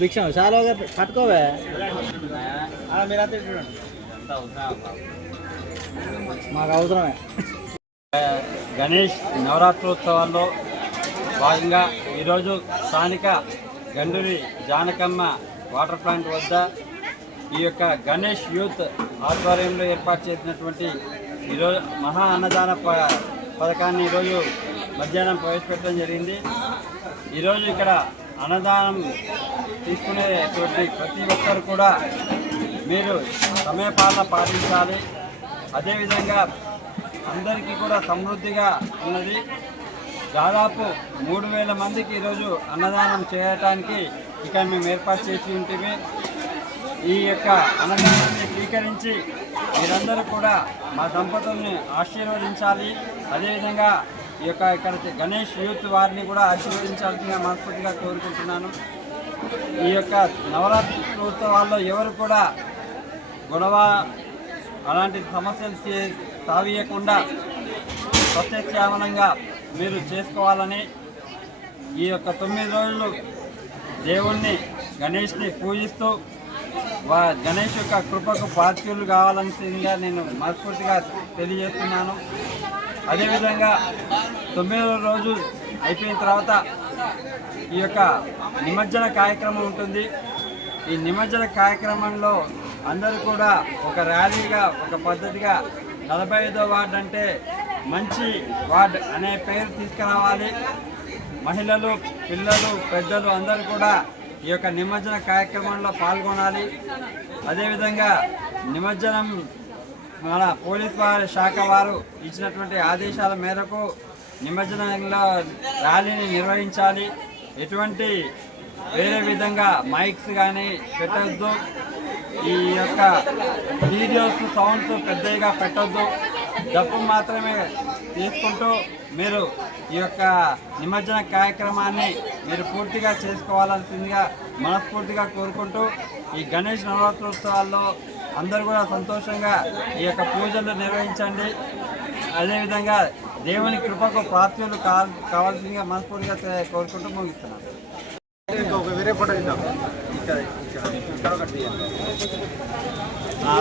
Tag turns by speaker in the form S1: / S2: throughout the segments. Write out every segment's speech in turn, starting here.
S1: భిక్ష చాలా పట్టుకోవే. మీరైతే చూడండి మాకు అవసరమే.
S2: గణేష్ నవరాత్రోత్సవాల్లో భాగంగా ఈరోజు స్థానిక గండూరి జానకమ్మ వాటర్ ప్లాంట్ వద్ద ఈ యొక్క గణేష్ యూత్ ఆధ్వర్యంలో ఏర్పాటు చేసినటువంటి ఈరోజు మహా అన్నదాన ప- పథకాన్ని ఈరోజు మధ్యాహ్నం ప్రవేశపెట్టడం జరిగింది. ఈరోజు ఇక్కడ అన్నదానం తీసుకునేటువంటి ప్రతి ఒక్కరు కూడా మీరు సమయపాలన పాటించాలి. అదేవిధంగా అందరికీ కూడా సమృద్ధిగా ఉన్నది. దాదాపు మూడు వేల మందికి ఈరోజు అన్నదానం చేయటానికి ఇక్కడ మేము ఏర్పాటు చేసి ఉంటే ఈ యొక్క అన్నదానాన్ని స్వీకరించి మీరందరూ కూడా మా దంపతుల్ని ఆశీర్వదించాలి. అదేవిధంగా ఈ యొక్క ఇక్కడ గణేష్ యూత్ వారిని కూడా ఆశీర్వదించాల్సిన మనస్ఫూర్తిగా కోరుకుంటున్నాను. ఈ యొక్క నవరాత్రి ఉత్సవాల్లో ఎవరు కూడా గొడవ అలాంటి సమస్యలు చే- తావీయకుండా సత్యశ్యామలంగా మీరు చేసుకోవాలని ఈ యొక్క తొమ్మిది రోజులు దేవుణ్ణి గణేష్ని పూజిస్తూ వా గణేష్ యొక్క కృపకు పాత్రులు కావాలనిసిందిగా నేను మనస్ఫూర్తిగా తెలియజేస్తున్నాను. అదేవిధంగా తొమ్మిదవ రోజు అయిపోయిన తర్వాత ఈ యొక్క నిమజ్జన కార్యక్రమం ఉంటుంది. ఈ నిమజ్జన కార్యక్రమంలో అందరూ కూడా ఒక ర్యాలీగా ఒక పద్ధతిగా నలభై ఐదో వార్డు అంటే మంచి వార్డ్ అనే పేరు తీసుకురావాలి. మహిళలు పిల్లలు పెద్దలు అందరూ కూడా ఈ యొక్క నిమజ్జన కార్యక్రమంలో పాల్గొనాలి. అదేవిధంగా నిమజ్జనం మన పోలీస్ వారి శాఖ వారు ఇచ్చినటువంటి ఆదేశాల మేరకు నిమజ్జనంలో ర్యాలీని నిర్వహించాలి. ఎటువంటి వేరే విధంగా మైక్స్ కానీ పెట్టద్దు. ఈ యొక్క వీడియోస్ సౌండ్స్ పెద్దగా పెట్టద్దు. డబ్బు మాత్రమే తీసుకుంటూ మీరు ఈ యొక్క నిమజ్జన కార్యక్రమాన్ని మీరు పూర్తిగా చేసుకోవాల్సిందిగా మనస్ఫూర్తిగా కోరుకుంటూ ఈ గణేష్ నవరాత్రోత్సవాల్లో అందరూ కూడా సంతోషంగా ఈ యొక్క పూజలు నిర్వహించండి. అదేవిధంగా దేవుని కృపకు ప్రాప్తులు కావాల్సిందిగా మనస్ఫూర్తిగా కోరుకుంటూ ముగిస్తున్నాను.
S1: ఒక వేరే ఫోటో ఇద్దాం. ఇక్కడ ఇక్కడ ఇక్కడ ఒకటి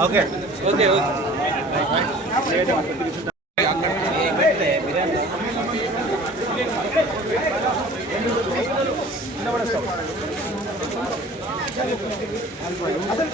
S1: ఓకే. ఓకే
S2: అసలు